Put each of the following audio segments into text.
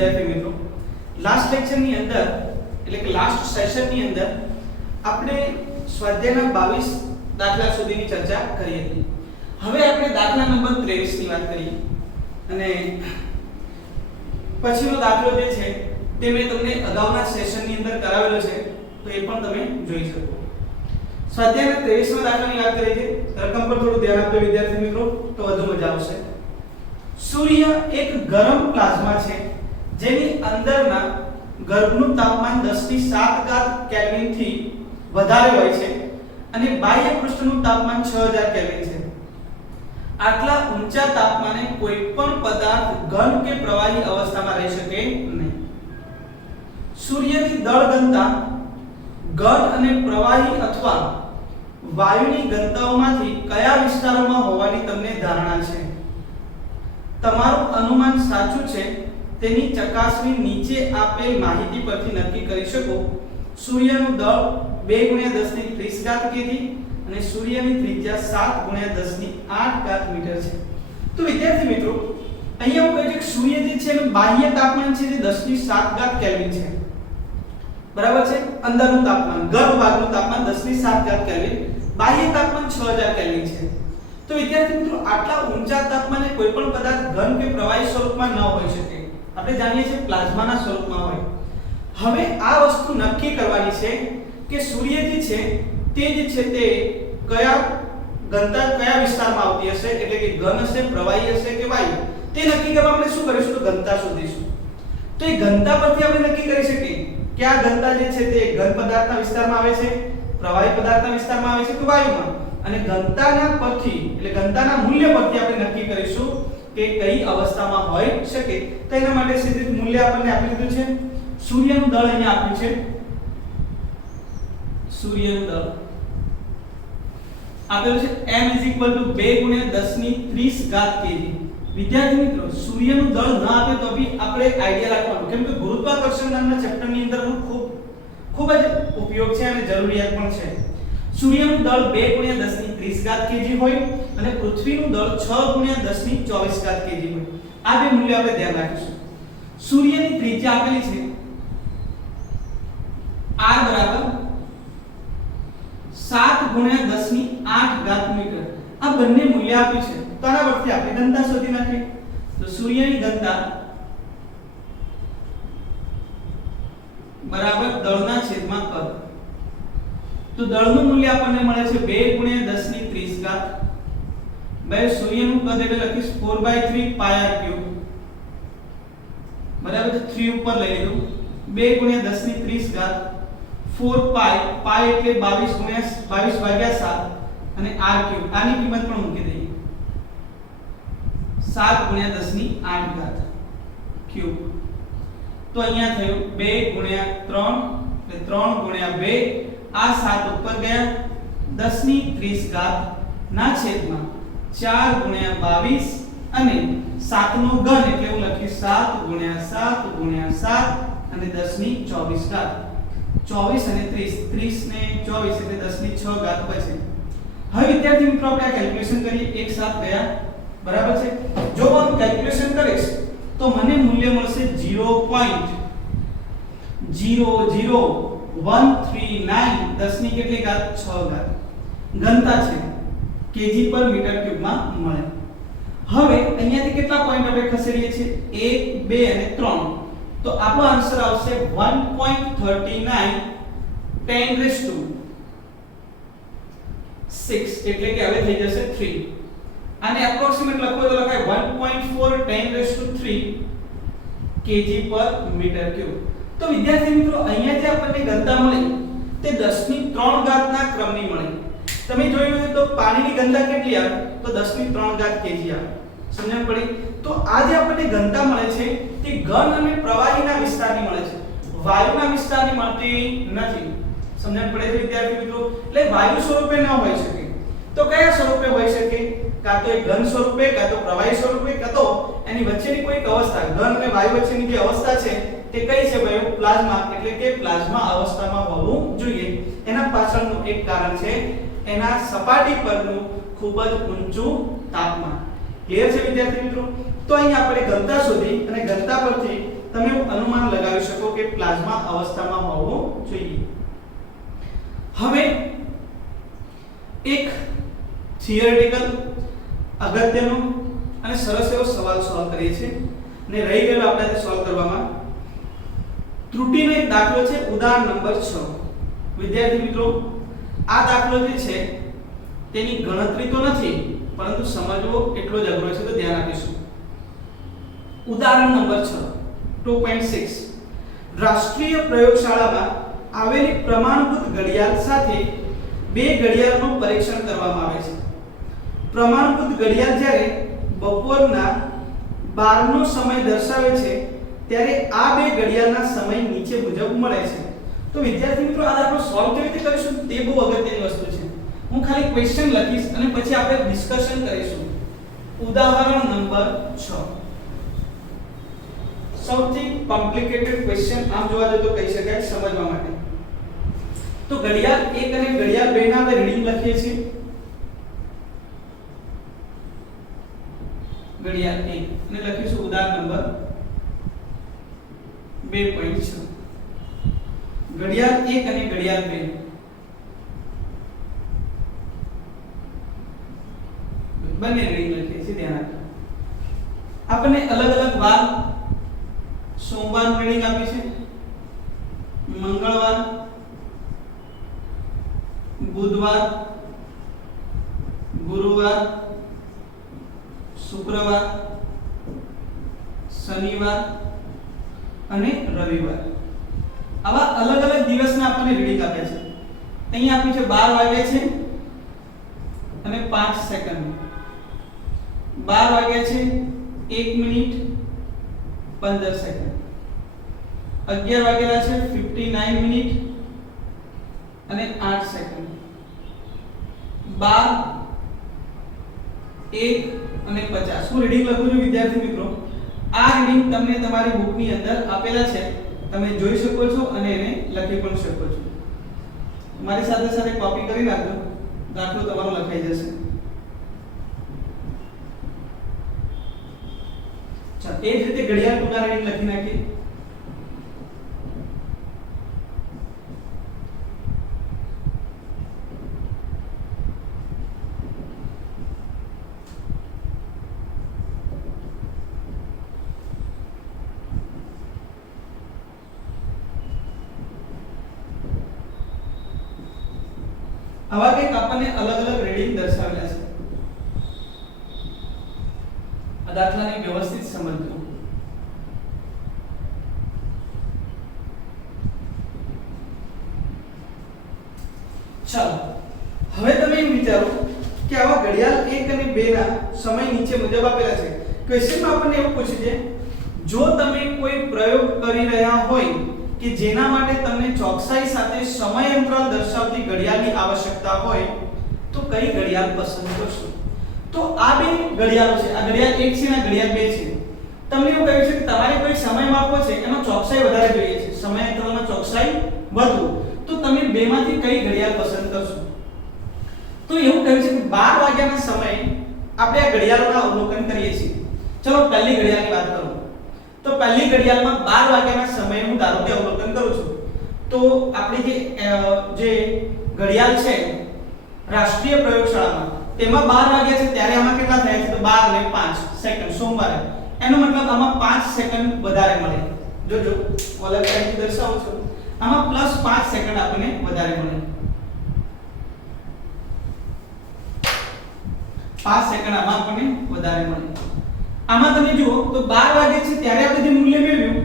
વિદ્યાર્થી મિત્રો, last lecture ની અંદર એટલે કે લાસ્ટ સેશન ની અંદર આપણે સ્વાધ્યાયના 22 દાખલા સુધીની ચર્ચા કરી હતી. હવે આપણે દાખલા નંબર 23 ની વાત કરીએ અને પછીનો દાખલો જે છે તે મેં તમને અગાઉના સેશન ની અંદર કરાવેલો છે, તો એ પણ તમે જોઈ શકો. સ્વાધ્યાયના 23માં દાખલાની વાત કરીએ છીએ. રકમ પર થોડું ધ્યાન આપજો વિદ્યાર્થી મિત્રો, તો વધુ મજા આવશે. સૂર્ય એક ગરમ પ્લાઝમા છે જેની અંદરના ગર્ભનું તાપમાન 10⁷ કેલ્વિન થી વધારે હોય છે અને બાહ્ય પૃષ્ઠનું તાપમાન 6000 કેલ્વિન છે. આટલા ઊંચા તાપમાને કોઈ પણ પદાર્થ ઘન કે પ્રવાહી અવસ્થામાં રહી શકે નહીં. સૂર્યની દળ ઘનતા ઘન અને પ્રવાહી અથવા વાયુની ઘનતાઓમાંથી કયા વિસ્તારોમાં હોવાની તમને ધારણા છે? તમારું અનુમાન સાચું છે તેની ચકાસણી નીચે આપેલ માહિતી પરથી નક્કી કરી શકો. સૂર્યનું દળ 2 × 10⁻³ કેજી અને સૂર્યની ત્રિજ્યા 7 × 10⁸ મીટર છે. તો વિદ્યાર્થી મિત્રો, અહીંયા હું કહું છું કે સૂર્ય જે છે એનું બાહ્ય તાપમાન છે તે 10⁷ કેલ્વિન છે. બરાબર છે? અંદરનું તાપમાન, ગર્ભ ભાગનું તાપમાન 10⁷ કેલ્વિન, બાહ્ય તાપમાન 6000 કેલ્વિન છે. તો વિદ્યાર્થી મિત્રો, આટલા ઊંચા તાપમાને કોઈ પણ પદાર્થ ઘન કે પ્રવાહી સ્વરૂપમાં ન હોઈ શકે. આપણે જાણીએ છીએ પ્લાઝમાના સ્વરૂપમાં હોય. હવે આ વસ્તુ નક્કી કરવાની છે કે સૂર્ય જે છે તે કયા ઘનતા કયા વિસ્તારમાં આવતી હશે, એટલે કે ઘન હશે, પ્રવાહી હશે કે વાયુ. તે નક્કી કરવા આપણે શું કરીશું? તો ઘનતા શોધીશું. તો એ ઘનતા પરથી આપણે નક્કી કરી શકીએ કે આ ઘનતા જે છે તે ઘન પદાર્થના વિસ્તારમાં આવે છે, પ્રવાહી પદાર્થના વિસ્તારમાં આવે છે કે વાયુમાં. અને ઘનતાના પરથી એટલે ઘનતાના મૂલ્ય પરથી આપણે નક્કી કરીશું કે કઈ અવસ્થામાં હોઈ શકે. તો એના માટે સીધું મૂલ્ય આપણને આપી દીધું છે. સૂર્યનું દળ અહીંયા આપ્યું છે. સૂર્યનું દળ આપેલું છે m = 2 × 10⁻30 કેજી. વિદ્યાર્થી મિત્રો, સૂર્યનું દળ ન આપે તો બી આપણે આઈડિયા રાખવાનો, કેમ કે ગુરુત્વાકર્ષણ નામના ચેપ્ટરની અંદર ખૂબ જ ઉપયોગ છે અને જરૂરિયાત પણ છે. સૂર્યનું દળ 2 × 10⁻30 કેજી હોય અને પૃથ્વીનું દળ 6 × 10⁻24 કેજી હોય. આ બે મૂલ્ય આપણે ધ્યાન રાખીશું. સૂર્યની ત્રિજ્યા આપેલી છે r બરાબર 7 × 10⁸ મીટર. આ બંને મૂલ્ય આપ્યું છે, તો આના પરથી આપણે ઘનતા શોધી નાખીએ. તો સૂર્યની ઘનતા બરાબર દળના છેદમાં કદ. તો દળનું મૂલ્ય આપણને મળે છે 2 × 10⁻30. ભાઈ સૂર્યનું કદ એટલે લખીશ 4/3 πr³ બરાબર છે. 3 ઉપર લઈ લીધું. 2 × 10⁻30 4 પાઈ એટલે 22/7 અને r³ આની કિંમત પણ મૂકી દઈએ. 7 × 10⁸ ક્યુબ. તો અહીંયા થયું 2 × 3 એટલે 3 × 2. આ 7 ઉપર ગયા 10⁻30 ના છેદમાં 4 × 22 અને 7 નો ઘન એટલે હું લખીશ 7 × 7 × 7 અને 10⁻24. 24 અને 30, 30 ને 24 એટલે 10⁶ બચે. હવે વિદ્યાર્થી મિત્રો, આપણે આ કેલ્ક્યુલેશન કરીએ. એક સાથ ગયા, બરાબર છે. જો હું કેલ્ક્યુલેશન કરીશ તો મને મૂલ્ય મળશે 0.00139 10 ની કેટલી ઘાત? 6 ઘનતા છે કેજી પર મીટર ક્યુબમાં મળે. હવે અહીંયાથી કેટલા પોઈન્ટ આપણે ખસેડીએ છીએ? 1 2 અને 3. તો આપણો આન્સર આવશે 1.39 10⁻⁶ એટલે કે હવે થઈ જશે 3. આને એપ્રોક્સિમેટ લખો તો લખાય 1.4 10⁻³ કેજી પર મીટર ક્યુબ. તો વિદ્યાર્થી મિત્રો, અહીંયા જે આપણને ઘનતા મળી તે 10⁻³ ના ક્રમની મળી. તમે જોયું હોય તો પાણીની ઘનતા કેટલી આવે? તો 10⁻³ કેજી આવે. સમજણ પડી? તો આ જે આપણને ઘનતા મળે છે તે ઘન અને પ્રવાહીના વિસ્તારની મળે છે, વાયુના વિસ્તારની મળતી નથી. સમજણ પડે છે વિદ્યાર્થી મિત્રો? એટલે વાયુ સ્વરૂપે ન હોઈ શકે. તો કયા સ્વરૂપે હોઈ શકે? કાં તો એ ઘન સ્વરૂપે, કાં તો પ્રવાહી સ્વરૂપે, કાં તો એની વચ્ચેની કોઈક અવસ્થા, ઘન અને વાયુ વચ્ચેની જે અવસ્થા છે તે કઈ છે ભાઈ? પ્લાઝમા, એટલે કે પ્લાઝમા અવસ્થામાં હોવું જોઈએ. એના પાછળનું એક કારણ છે એના સપાટી પરનું ખૂબ જ ઊંચું તાપમાન. ક્લિયર છે વિદ્યાર્થી મિત્રો? તો અહીં આપણે ઘનતા શોધી અને ઘનતા પરથી તમે એવું અનુમાન લગાવી શકો કે પ્લાઝ્મા અવસ્થામાં હોવો જોઈએ. હવે એક થિયરેટિકલ અગત્યનો અને સરસ એવો સવાલ સોલ્વ કરીએ છીએ ને રહી ગયેલો આપણે સોલ્વ કરવામાં ત્રુટિનો એક દાખલો છે ઉદાહરણ નંબર 6. વિદ્યાર્થી મિત્રો, આ દાખલો જે છે તેની ગણતરી તો નથી પરંતુ સમજવો એટલો જ અઘરો છે, તો ધ્યાન આપીશું. ઉદાહરણ નંબર 6 2.6 રાષ્ટ્રીય પ્રયોગશાળામાં આવેલી પ્રમાણભૂત ઘડિયાળ સાથે બે ઘડિયાળનું પરીક્ષણ કરવામાં આવે છે. પ્રમાણભૂત ઘડિયાળ જ્યારે બપોરના 12 નો સમય દર્શાવે છે ત્યારે આ બે ઘડિયાળના સમય નીચે મુજબ મળે છે. તો વિદ્યાર્થી મિત્રો, આ દાખલો સોલ્વ કેવી રીતે કરીશું તે બહુ અગત્યની વસ્તુ છે. હું ખાલી ક્વેશ્ચન લખીશ અને પછી આપણે ડિસ્કશન કરીશું. ઉદાહરણ નંબર 6 સૌથી કોમ્પ્લિકેટેડ ક્વેશ્ચન આમ જોવા જઈએ તો કહી શકાય સમજવા માટે. તો ઘડિયાળ 1 અને ઘડિયાળ 2 ના આપણે રીડિંગ લખીએ છીએ. ઘડિયાળ 1 અને લખીશું ઉદાહરણ નંબર 2.6. ઘડિયાળ 1 અને ઘડિયાળ 2 બંને રીડિંગ લખીએ છીએ. ધ્યાન રાખો, આપણને અલગ અલગ વાર સોમવાર રીડિંગ આપી છે, મંગળવાર, બુધવાર, ગુરુવાર, શુક્રવાર, શનિવાર અને રવિવાર. આવા અલગ અલગ દિવસના આપણને રીડિંગ આપ્યા છે. અહીં આપ્યું છે 12 વાગ્યા છે અને 5 સેકન્ડ, 12 વાગ્યા છે 1 મિનિટ 15 સેકન્ડ, 11 વાગ્યા છે 59 મિનિટ અને 8 સેકન્ડ, 12 1 અને 50. હું રીડિંગ લખું છું વિદ્યાર્થી મિત્રો. આ રીડિંગ તમને તમારી બુકની અંદર આપેલા છે, તમે જોઈ શકો છો અને એને લખી પણ શકો છો. મારી સાથે સાથે કોપી કરી નાખજો, દાખલો તમારો લખાઈ જશે. ચાલો, એ જ રીતે ઘડિયાળ ટૂંકા રીડિંગ લખી નાખીએ. આવા કંઈક આપણને અલગ અલગ રીડિંગ દર્શાવેલા છે. આ દાખલાને વ્યવસ્થિત સમજજો. ચાલો, હવે તમે એમ વિચારો કે આવા ઘડિયાળ 1 અને 2 ના સમય નીચે મુજબ આપેલા છે. ક્વેશ્ચનમાં આપણને એવું પૂછ્યું છે, જો તમે કોઈ પ્રયોગ કરી રહ્યા હોય કે જેના માટે તમને ચોકસાઈ સાથે સમય અંતરાલ દર્શાવતી ઘડિયાળની આવશ્યકતા હોય તો કઈ ઘડિયાળ પસંદ કરશો? તો આ બે ઘડિયાળો છે, આ ઘડિયાળ 1 છે અને ઘડિયાળ 2 છે. તમને એવું કહ્યું છે કે તમારે કોઈ સમય માપવો છે, એમાં ચોકસાઈ વધારે જોઈએ છે, સમય અંતરાલમાં ચોકસાઈ વધુ, તો તમે બેમાંથી કઈ ઘડિયાળ પસંદ કરશો? તો એવું કહ્યું છે કે 12 વાગ્યાના સમયે આપણે આ ઘડિયાળોના અવલોકન કરીએ છીએ. ચલો પહેલી ઘડિયાળની વાત કરું. તો પહેલી ઘડિયાળમાં 12 વાગ્યાના સમયે હું ધારો કે અવલોકન કરું છું. તો આપણી જે ઘડિયાળ છે રાષ્ટ્રીય પ્રયોગશાળામાં, તેમાં 12 વાગ્યા છે ત્યારે આમાં કેટલા થયા છે? તો 12 ને 5 સેકન્ડ સોમવારે. એનો મતલબ આમાં 5 સેકન્ડ વધારે મળે. જોજો ઓલા સાઈડ દર્શાવું છું, આમાં પ્લસ 5 સેકન્ડ આપણને વધારે મળે. 5 સેકન્ડ આમાં આપણને વધારે મળે. આમાં તમે જુઓ તો 12 વાગ્યા છે ત્યારે આપણે જે મૂલ્ય મેળવ્યું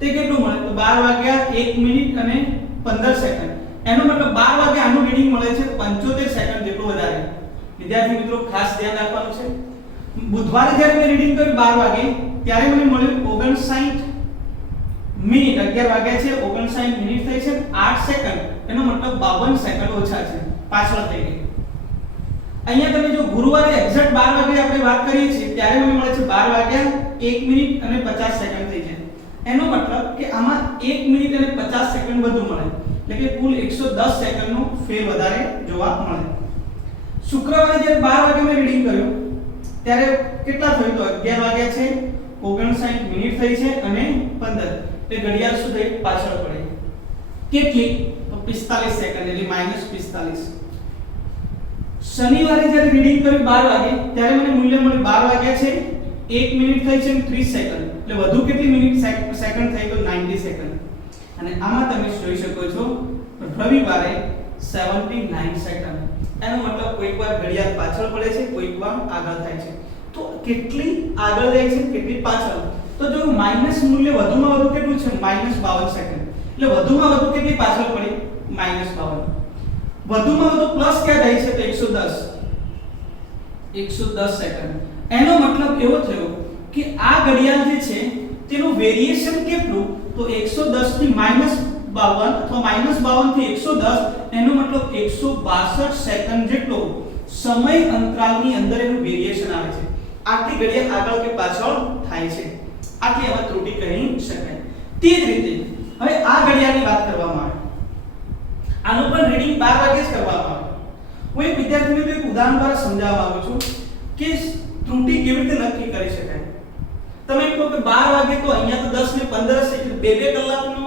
તે કેટલું મળે? તો 12 વાગ્યા 1 મિનિટ અને 15 સેકન્ડ. એનો મતલબ 12 વાગ્યા આનું રીડિંગ મળે છે 75 સેકન્ડ જેટલું વધારે. વિદ્યાર્થી મિત્રો, ખાસ ધ્યાન રાખવાનું છે. બુધવારે જ્યારે મેં રીડિંગ કર્યું 12 વાગે ત્યારે મને મળ્યું 59 મિનિટ. 11 વાગ્યા છે 59 મિનિટ થઈ છે 8 સેકન્ડ. એનો મતલબ 52 સેકન્ડ ઓછા છે, પાછળ થઈ ગઈ. અહીંયા તમે જો ગુરુવારે એક્ઝેક્ટ 12 વાગે આપણે વાત કરીએ છીએ ત્યારે મને મળે છે 12 વાગ્યા 1 મિનિટ અને 50 સેકન્ડ થઈ છે. એનો મતલબ કે આમાં 1 મિનિટ અને 50 સેકન્ડ વધુ મળે, એટલે કે કુલ 110 સેકન્ડનો ફેર વધારે જોવા મળે. શુક્રવારે જ્યારે 12 વાગે મેં રીડિંગ કર્યું ત્યારે કેટલા થયું? તો 11 વાગ્યા છે 59 મિનિટ થઈ છે અને 15 એટલે ઘડિયાળ શું થઈ પાછળ પડે કેટલી તો 45 સેકન્ડ એટલે -45. શનિવારે જ્યારે રીડિંગ કર્યું 12 વાગે ત્યારે મને મૂલ્ય મળ્યું 12 વાગ્યા છે 1 મિનિટ થઈ છે અને 30 સેકન્ડ એટલે વધુ કેટલી મિનિટ સેકન્ડ થઈ તો 90 સેકન્ડ. અને આમાં તમે જોઈ શકો છો રવિવારે 79 સેકન્ડ. એનો મતલબ કોઈકવાર ઘડિયાળ પાછળ પડે છે કોઈકવાર આગળ થાય છે. તો કેટલી આગળ જાય છે કેટલી પાછળ તો જો માઈનસ મૂલ્ય વધુમાં વધુ કેટલું છે -52 સેકન્ડ એટલે વધુમાં વધુ કેટલી પાછળ પડી -52. વધુમાં વધુ પ્લસ ક્યાં જાય છે તો 110 સેકન્ડ. એનો મતલબ એવો થયો કે આ ઘડિયાળ જે છે તેનું વેરિએશન કેટલું તો 110 થી -52 અથવા -52 થી 110 એનો મતલબ 162 સેકન્ડ જેટલો સમય અંતરાલની અંદર એનું વેરિએશન આવે છે. આટલી ઘડિયાળ આગળ કે પાછળ થાય છે આટલી આમાં ત્રુટિ કહી શકાય. તે જ રીતે હવે આ ઘડિયાળની વાત કરવામાં આવે આનું પણ રીડિંગ 12 વાગે જ કરવામાં આવે. હું એક વિદ્યાર્થીને એક ઉદાહરણ દ્વારા સમજાવવા માંગુ છું કે ત્રુટિ કેવી રીતે નક્કી કરી શકાય. તમે કહો કે 12 વાગે તો અહીંયા તો 10 ને 15 એટલે 2 કલાકનો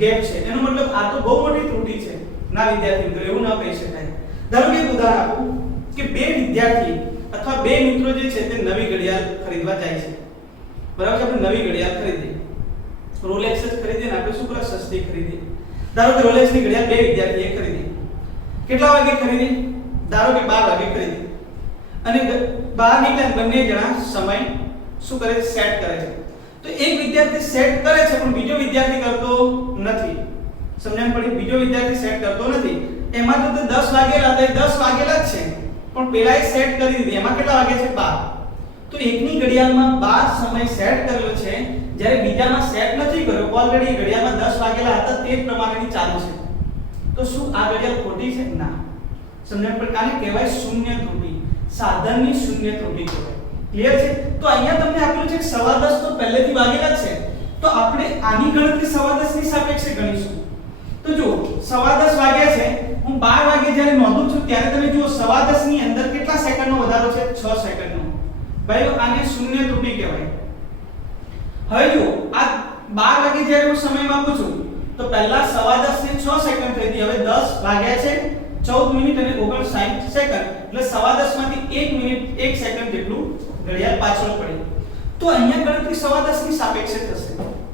ગેપ છે એનો મતલબ આ તો બહુ મોટી ત્રુટિ છે. ના વિદ્યાર્થી મિત્રો એવું ન કહી શકાય. ધારો કે એક ઉદાહરણ આપું કે બે વિદ્યાર્થી અથવા બે મિત્રો જે છે તે નવી ઘડિયાળ ખરીદવા જાય છે. બરાબર છે આપણે નવી ઘડિયાળ ખરીદી રોલેક્સ જ ખરીદીને આપણે શું કરે સસ્તી ખરીદી. ધારો કે રોલેક્સ ની ઘડિયાળ બે વિદ્યાર્થીએ ખરીદી. કેટલા વાગે ખરીદી ધારો કે 12 વાગે ખરીદી અને બહાર નીકળ્યા બંને જણા સમય શું કરે સેટ કરે છે. તો એક વિદ્યાર્થી સેટ કરે છે પણ બીજો વિદ્યાર્થી કરતો નથી. સમજણ પડી બીજો વિદ્યાર્થી સેટ કરતો નથી. એમાં તો 10 વાગેલા હતા 10 વાગેલા જ છે પણ પેલાએ સેટ કરી દીધી એમાં કેટલા વાગે છે 12. તો એકની ઘડિયાળમાં 12 સમય સેટ કરેલો છે જ્યારે બીજામાં સેટ નથી કર્યો ઓલરેડી ઘડિયાળમાં 10 વાગેલા હતા તે પ્રમાણેની ચાલુ છે. તો શું આ ઘડિયાળ ખોટી છે ના. સમજણ પડી આને કહેવાય શૂન્ય ત્રુટિ સાધનની શૂન્ય ત્રુટિ કહેવાય. ક્લિયર છે. તો અહીંયા તમને આપેલું છે કે 10:15 તો પહેલેથી વાગેલા જ છે તો આપણે આની ગણતરી 10:15 ની સાપેક્ષે ગણીશું. તો જો 10:15 વાગ્યા છે હું 12 વાગે જ્યારે નોંધું છું ત્યારે તમે જુઓ 10:15 ની અંદર કેટલા સેકન્ડનો વધારો છે 6 સેકન્ડનો. ભાઈઓ આને શૂન્ય ત્રુટિ કહેવાય. હવે જો આ 12 વાગે જ્યારે હું સમય માપું છું તો પહેલા 10:15 ને 6 સેકન્ડ થઈ હતી હવે 10 વાગ્યા છે 14 મિનિટ અને 59 સેકન્ડ એટલે 10:15 માંથી 1 મિનિટ 1 સેકન્ડ જેટલું ઘડિયાળ પાછળ પડી. તો અહીંયા ગણતરી 10:15 ની સાપેક્ષે થશે.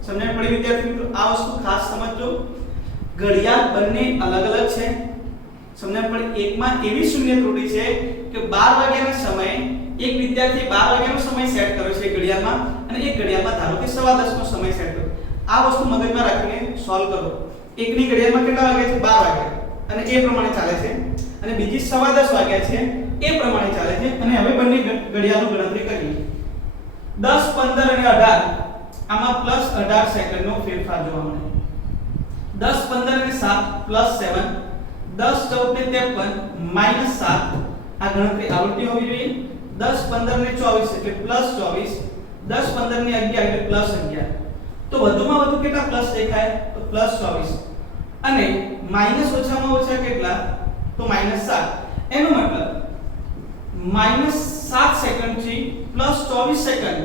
સમજણ પડી વિદ્યાર્થી મિત્રો. આ વસ્તુ ખાસ સમજજો. ઘડિયાળ બંને અલગ અલગ છે. સમજણ પડી. એકમાં એવી શૂન્ય ત્રુટિ છે કે 12 વાગ્યાના સમયે એક વિદ્યાર્થી 12 વાગ્યાનો સમય સેટ કર્યો છે ઘડિયાળમાં અને એક ઘડિયાળમાં ધારો કે 10:15 નો સમય સેટ કર્યો. આ વસ્તુ મગજમાં રાખીને સોલ્વ કરો. એકની ઘડિયાળમાં કેટલા વાગ્યા છે 12 વાગ્યા અને એ પ્રમાણે ચાલે છે અને બીજી 10:15 વાગ્યા છે એ પ્રમાણે ચાલે છે અને હવે બંને ઘડિયાળની ગણતરી કરીએ. 10 15 અને 18 આમાં +18 સેકન્ડનો ફેરફાર જોવા મળે. 10 15 અને 7 +7 10 14 ને 53 -7 આ ગણતરી આવડતી હોવી જોઈએ. 10 15 ને 24 એટલે +24 10 15 ને 11 એટલે +11 તો વધુમાં વધુ કેટલા પ્લસ દેખાય તો +24 અને માઈનસ ઓછામાં ઓછા કેટલા તો -7 એનો મતલબ -7 સેકન્ડ થી +24 સેકન્ડ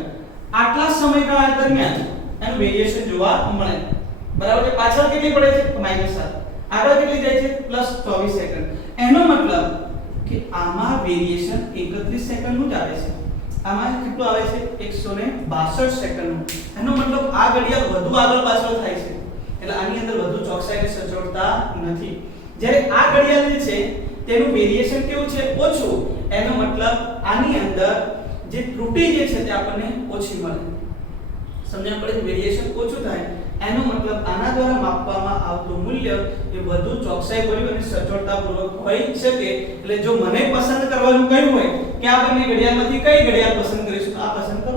આટલા સમયગાળા દરમિયાન એનું વેરિએશન જોવા મળે. બરાબર છે. પાછળ કેટલી પડે છે તો -7 આગળ કેટલી જાય છે +24 સેકન્ડ. એનો મતલબ કે આમાં વેરિએશન 31 સેકન્ડનું જ આવે છે. આમાં કેટલું આવે છે 162 સેકન્ડનું. એનો મતલબ આ ઘડિયાળ વધુ આગળ પાછળ થાય છે એટલે આની અંદર વધુ ચોકસાઈ અને સચોટતા નથી. જ્યારે આ ઘડિયાળ જે છે તેનું વેરિએશન કેવું છે ઓછું. એનો મતલબ આની અંદર જે ત્રુટિ જે છે તે આપણને ઓછી મળે. સમજણ પડે. વેરિએશન ઓછું થાય એનો મતલબ આના દ્વારા માપવામાં આવતું મૂલ્ય એ વધુ ચોકસાઈભર્યું અને સચોટતાપૂર્વક હોઈ શકે. એટલે જો મને પસંદ કરવાનું કહ્યું હોય કે આ બંને ઘડિયાળમાંથી કઈ ઘડિયાળ પસંદ કરીશું તો આ પસંદ કરો.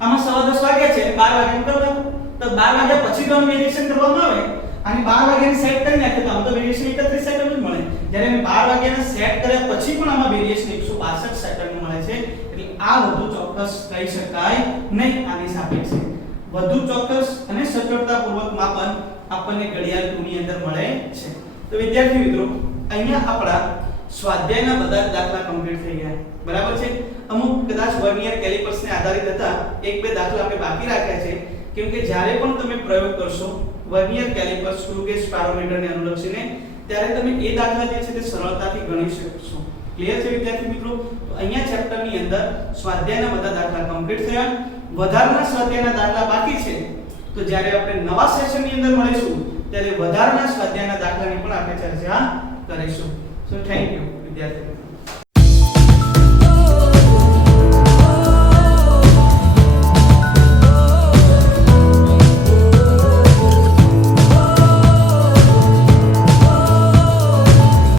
આમાં 10:15 વાગ્યા છે 12 વાગ્યાનું કરવાનું તો 12 વાગ્યા પછી તો વેરિએશન કરવામાં આવે અને 12 વાગ્યાની સેટ કરી નાખીએ તો આમ તો વેરિએશન 31 સેકન્ડ જ મળે. જ્યારે મેં 12 વાગ્યાના સેટ કર્યા પછી પણ આમાં વેરિએશન 162 સેકન્ડનું મળે છે. એટલે આ વધુ ચોક્કસ કહી શકાય નહીં આની સાપેક્ષે. વધુ ચોક્કસ અને સચોટતાપૂર્વક માપન આપણને ઘડિયાળ 2 ની અંદર મળે છે. તો વિદ્યાર્થી મિત્રો અહીંયા આપણા સ્વાધ્યાયના બધા જ દાખલા કમ્પ્લીટ થઈ ગયા, બરાબર છે. અમુક કદાચ વર્નિયર કેલિપર્સને આધારિત હતા, એક બે દાખલા આપણે બાકી રાખ્યા છે, કેમ કે જ્યારે પણ તમે પ્રયોગ કરશો વર્નિયર કેલિપર, સ્ક્રૂ ગેજ, સ્પાયરોમીટરને અનુલક્ષીને, ત્યારે તમે એ દાખલા જે છે તે સરળતાથી ગણી શકશો. ક્લિયર છે વિદ્યાર્થી મિત્રો? તો અહીંયા ચેપ્ટરની અંદર સ્વાધ્યાયના બધા દાખલા કમ્પ્લીટ થયા. વધારાના સ્વાધ્યાયના દાખલા બાકી છે, તો જ્યારે આપણે નવા સેશનની અંદર મળીશું ત્યારે વધારાના સ્વાધ્યાયના દાખલાની પણ આપણે ચર્ચા કરીશું. સો થેન્ક યુ વિદ્યાર્થી.